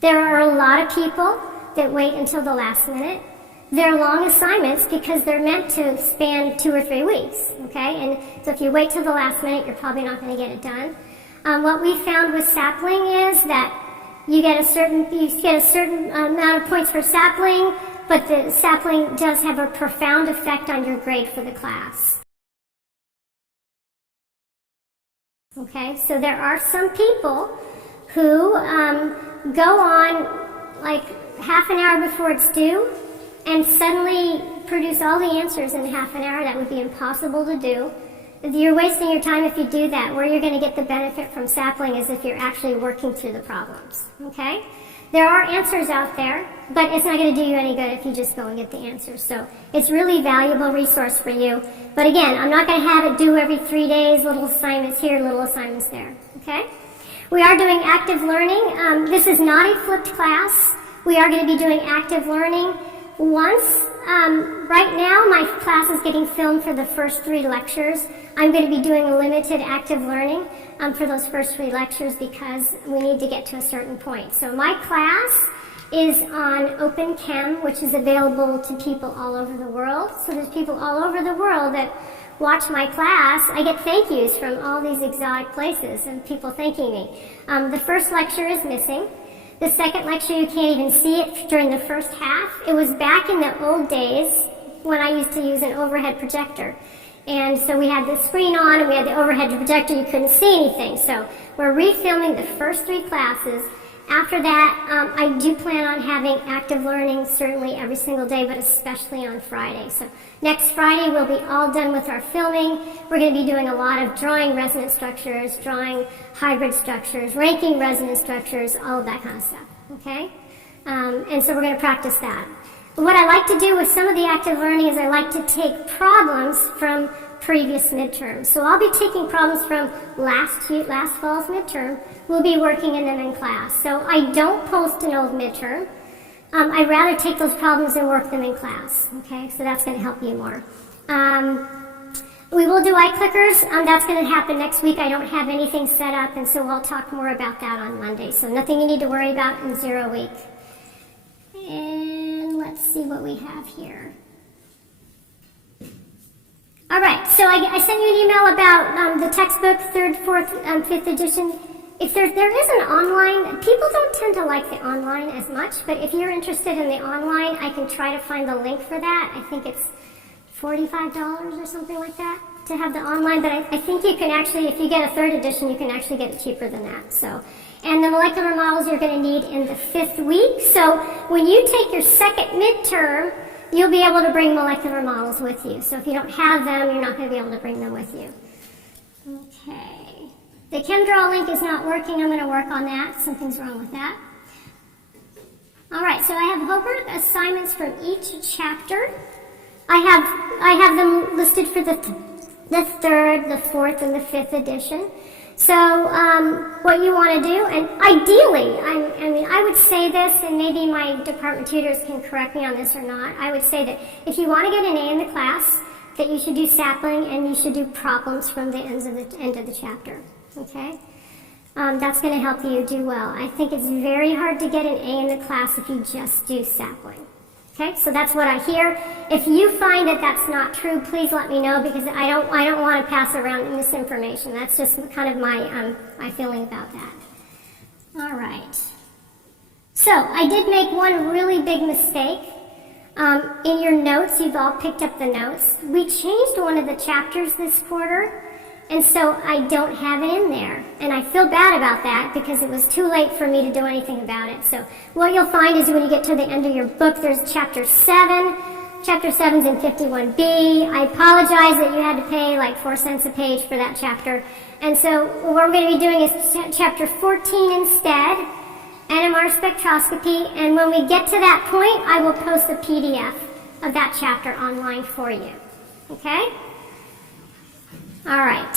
There are a lot of people that wait until the last minute. They're long assignments because they're meant to span 2 or 3 weeks, okay? And so if you wait till the last minute, you're probably not going to get it done. What we found with sapling is that you get a certain amount of points for sapling, but the sapling does have a profound effect on your grade for the class. Okay, so there are some people who go on like half an hour before it's due and suddenly produce all the answers in half an hour. That would be impossible to do. You're wasting your time if you do that. Where you're going to get the benefit from sapling is if you're actually working through the problems, okay? There are answers out there, but it's not going to do you any good if you just go and get the answers. So it's really valuable resource for you. But again, I'm not going to have it due every 3 days, little assignments here, little assignments there, okay? We are doing active learning. This is not a flipped class. We are going to be doing active learning once. Right now, my class is getting filmed for the first 3 lectures. I'm going to be doing a limited active learning for those first 3 lectures because we need to get to a certain point. So my class is on OpenChem, which is available to people all over the world. So there's people all over the world that watch my class. I get thank yous from all these exotic places and people thanking me. The first lecture is missing. The second lecture, you can't even see it during the first half. It was back in the old days when I used to use an overhead projector. And so we had the screen on and we had the overhead projector, you couldn't see anything. So we're refilming the first 3 classes. After that, I do plan on having active learning certainly every single day, but especially on Friday. So next Friday, we'll be all done with our filming. We're going to be doing a lot of drawing resonance structures, drawing hybrid structures, ranking resonance structures, all of that kind of stuff, okay? And so we're going to practice that. What I like to do with some of the active learning is I like to take problems from previous midterms. So I'll be taking problems from last fall's midterm. We'll be working in them in class. So I don't post an old midterm. I'd rather take those problems and work them in class. Okay, so that's going to help you more. We will do iClickers. That's going to happen next week. I don't have anything set up, and so I'll talk more about that on Monday. So nothing you need to worry about in 0 week. And let's see what we have here. All right, so I sent you an email about the textbook, 3rd, 4th, 5th edition. If there is an online, people don't tend to like the online as much, but if you're interested in the online, I can try to find the link for that. I think it's $45 or something like that to have the online, but I think you can actually, if you get a 3rd edition, you can actually get it cheaper than that. So, and the molecular models you're going to need in the 5th week. So when you take your 2nd midterm, you'll be able to bring molecular models with you. So if you don't have them, you're not going to be able to bring them with you. Okay. The ChemDraw link is not working. I'm going to work on that. Something's wrong with that. All right, so I have homework assignments from each chapter. I have them listed for the 3rd, the 4th, and the 5th edition. So what you want to do, and ideally, I would say this, and maybe my department tutors can correct me on this or not, I would say that if you want to get an A in the class, that you should do sapling and you should do problems from the end of the chapter, okay? That's going to help you do well. I think it's very hard to get an A in the class if you just do sapling. Okay, so that's what I hear. If you find that that's not true, please let me know because I don't want to pass around misinformation. That's just kind of my feeling about that. All right. So I did make one really big mistake. In your notes, you've all picked up the notes. We changed one of the chapters this quarter, and so I don't have it in there. And I feel bad about that because it was too late for me to do anything about it. So what you'll find is when you get to the end of your book, there's chapter 7. Chapter 7's in 51B. I apologize that you had to pay like 4 cents a page for that chapter. And so what we're going to be doing is chapter 14 instead, NMR spectroscopy. And when we get to that point, I will post a PDF of that chapter online for you. Okay? All right.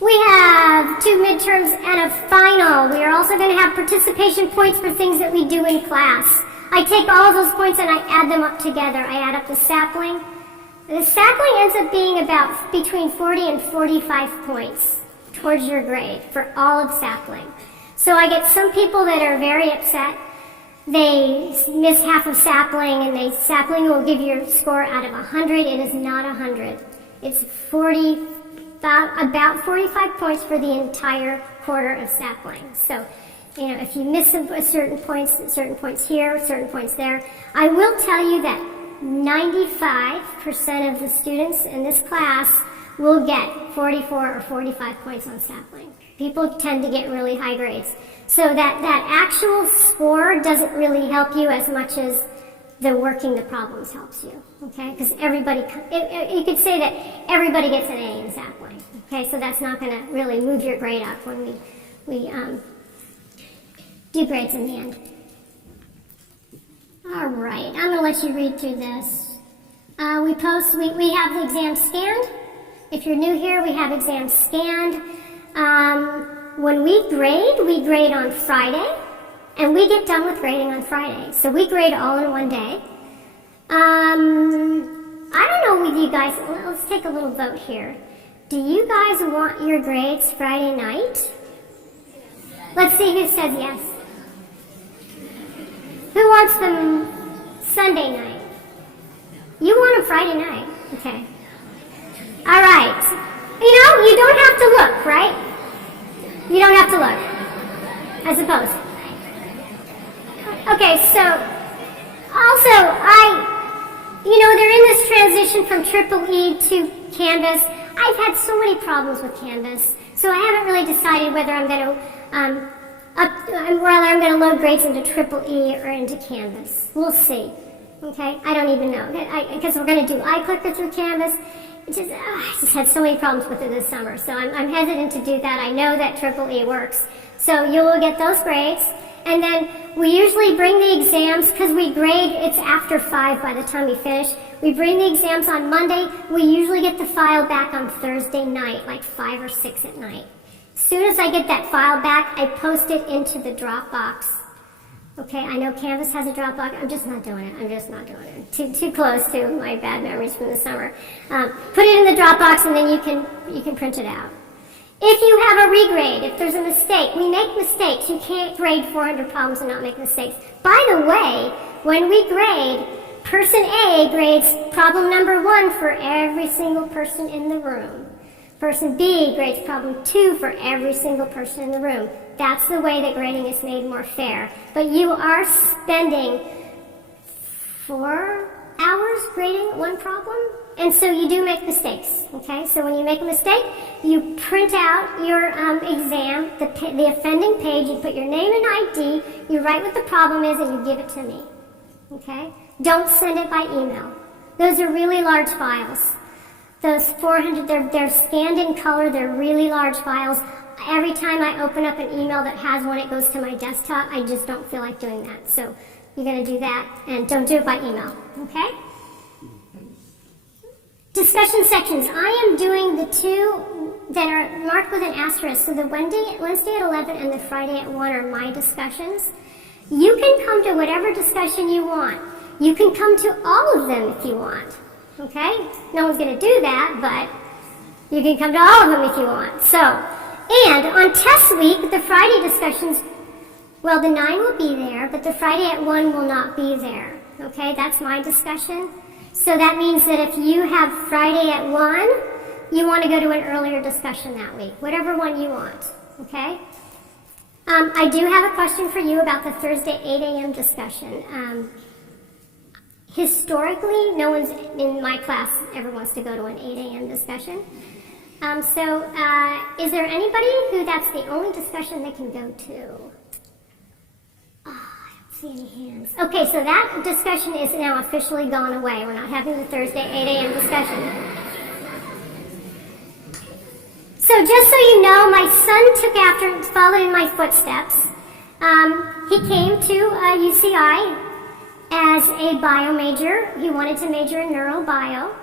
We have 2 midterms and a final. We are also going to have participation points for things that we do in class. I take all of those points and I add them up together. I add up the sapling. The sapling ends up being about between 40 and 45 points towards your grade for all of sapling. So I get some people that are very upset. They miss half of sapling, and sapling will give you a score out of 100. It is not 100. It's about 45 points for the entire quarter of sapling. So, if you miss certain points here, certain points there, I will tell you that 95% of the students in this class will get 44 or 45 points on sapling. People tend to get really high grades. So that actual score doesn't really help you as much as the working the problems helps you, okay? Because you could say that everybody gets an A in sapling, okay? So that's not going to really move your grade up when we do grades in the end. All right, I'm going to let you read through this. We have the exam scanned. If you're new here, we have exams scanned. When we grade on Friday, and we get done with grading on Friday. So we grade all in one day. I don't know with you guys, let's take a little vote here. Do you guys want your grades Friday night? Let's see who says yes. Who wants them Sunday night? You want them Friday night, okay. All right. You don't have to look, right? You don't have to look, I suppose. Okay, so also they're in this transition from Triple E to Canvas. I've had so many problems with Canvas, so I haven't really decided whether I'm going to load grades into Triple E or into Canvas. We'll see. Okay, I don't even know because we're going to do iClicker through Canvas. I just had so many problems with it this summer, so I'm hesitant to do that. I know that Triple E works, so you will get those grades. And then we usually bring the exams, because we grade, it's after 5 by the time we finish. We bring the exams on Monday. We usually get the file back on Thursday night, like 5 or 6 at night. As soon as I get that file back, I post it into the Dropbox. Okay, I know Canvas has a Dropbox. I'm just not doing it. Too close to my bad memories from the summer. Put it in the Dropbox, and then you can print it out. If you have a regrade, if there's a mistake, we make mistakes. You can't grade 400 problems and not make mistakes. By the way, when we grade, person A grades problem number 1 for every single person in the room. Person B grades problem 2 for every single person in the room. That's the way that grading is made more fair. But you are spending 4 hours grading one problem, and so you do make mistakes, okay? So when you make a mistake, you print out your exam, the offending page, you put your name and ID, you write what the problem is, and you give it to me, okay? Don't send it by email. Those are really large files. Those 400, they're scanned in color, they're really large files. Every time I open up an email that has one, it goes to my desktop. I just don't feel like doing that. So you're going to do that, and don't do it by email, okay? Discussion sections. I am doing the 2 that are marked with an asterisk. So the Wednesday at 11 and the Friday at 1 are my discussions. You can come to whatever discussion you want. You can come to all of them if you want, okay? No one's going to do that, but you can come to all of them if you want. So, and on test week, the Friday discussions, well, the 9 will be there, but the Friday at 1 will not be there, okay? That's my discussion. So that means that if you have Friday at 1, you want to go to an earlier discussion that week, whatever one you want, okay? I do have a question for you about the Thursday 8 a.m. discussion. Historically, no one's in my class ever wants to go to an 8 a.m. discussion. So is there anybody who that's the only discussion they can go to? See any hands? Okay, so that discussion is now officially gone away. We're not having the Thursday 8 a.m. discussion. So just so you know, my son followed in my footsteps. He came to UCI as a bio major. He wanted to major in neurobio.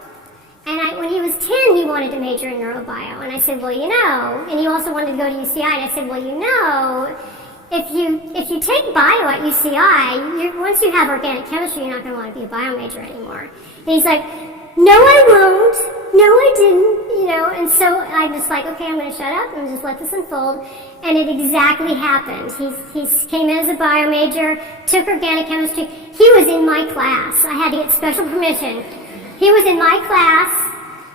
And when he was 10, he wanted to major in neurobio. And I said, well, and he also wanted to go to UCI. And I said, well, if you take bio at UCI, once you have organic chemistry, you're not going to want to be a bio major anymore. And he's like, no, I won't. No, I didn't, you know. And so I'm just like, okay, I'm going to shut up and just let this unfold. And it exactly happened. He came in as a bio major, took organic chemistry. He was in my class. I had to get special permission. He was in my class.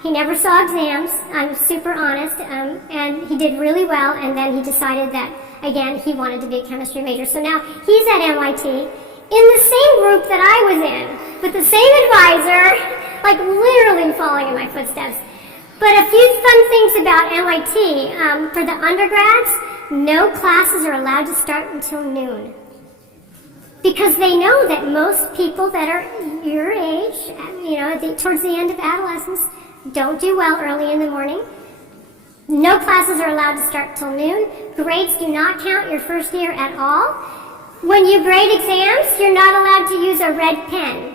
He never saw exams. I'm super honest. And he did really well. And then he decided that, again, he wanted to be a chemistry major. So now he's at MIT in the same group that I was in, with the same advisor, like literally following in my footsteps. But a few fun things about MIT. For the undergrads, no classes are allowed to start until noon. Because they know that most people that are your age, you know, towards the end of adolescence, don't do well early in the morning. No classes are allowed to start till noon. Grades do not count your first year at all. When you grade exams, you're not allowed to use a red pen.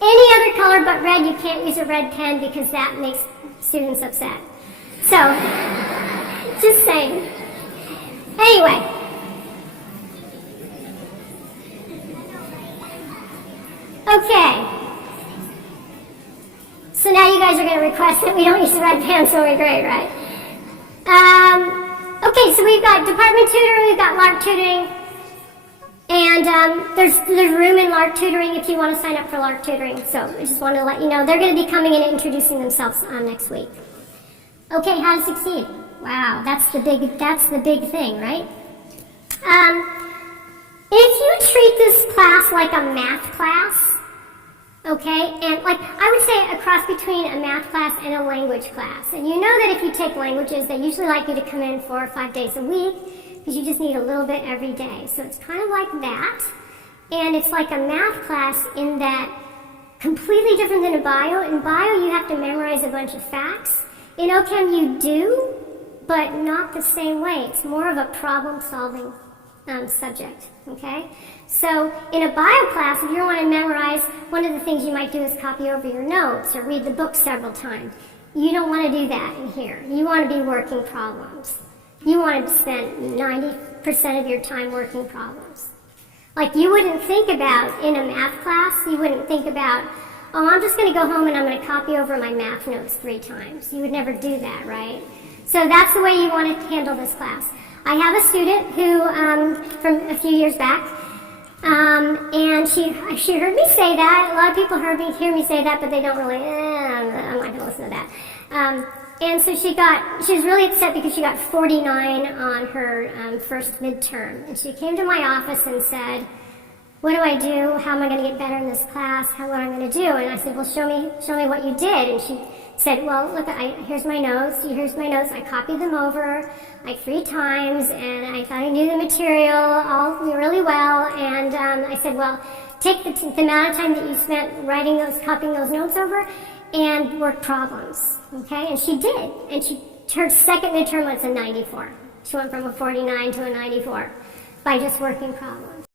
Any other color but red, you can't use a red pen because that makes students upset. So, just saying. Anyway. Okay. So now you guys are going to request that we don't use the red pen so we grade, right? Okay, so we've got department tutoring, we've got LARC tutoring, and there's room in LARC tutoring if you want to sign up for LARC tutoring. So I just wanted to let you know they're going to be coming in and introducing themselves next week. Okay, how to succeed. Wow, that's the big thing, right? If you treat this class like a math class, okay, and like I would say a cross between a math class and a language class. And you know that if you take languages, they usually like you to come in 4 or 5 days a week because you just need a little bit every day. So it's kind of like that. And it's like a math class in that completely different than a bio. In bio, you have to memorize a bunch of facts. In OChem, you do, but not the same way. It's more of a problem-solving subject, okay? So in a bio class, if you want to memorize, one of the things you might do is copy over your notes or read the book several times. You don't want to do that in here. You want to be working problems. You want to spend 90% of your time working problems. Like you wouldn't think about, in a math class, you wouldn't think about, oh, I'm just going to go home and I'm going to copy over my math notes 3 times. You would never do that, right? So that's the way you want to handle this class. I have a student who, from a few years back, and she heard me say that. A lot of people hear me say that, but they don't really, I'm not going to listen to that. And so she was really upset because she got 49 on her first midterm. And she came to my office and said, what do I do? How am I going to get better in this class? What am I going to do? And I said, well, show me what you did. And she said, well, look, here's my notes. Here's my notes. I copied them over like 3 times, and I thought I knew the material all really well. And I said, well, take the amount of time that you spent copying those notes over, and work problems. Okay, and she did. And her second midterm was a 94. She went from a 49 to a 94 by just working problems.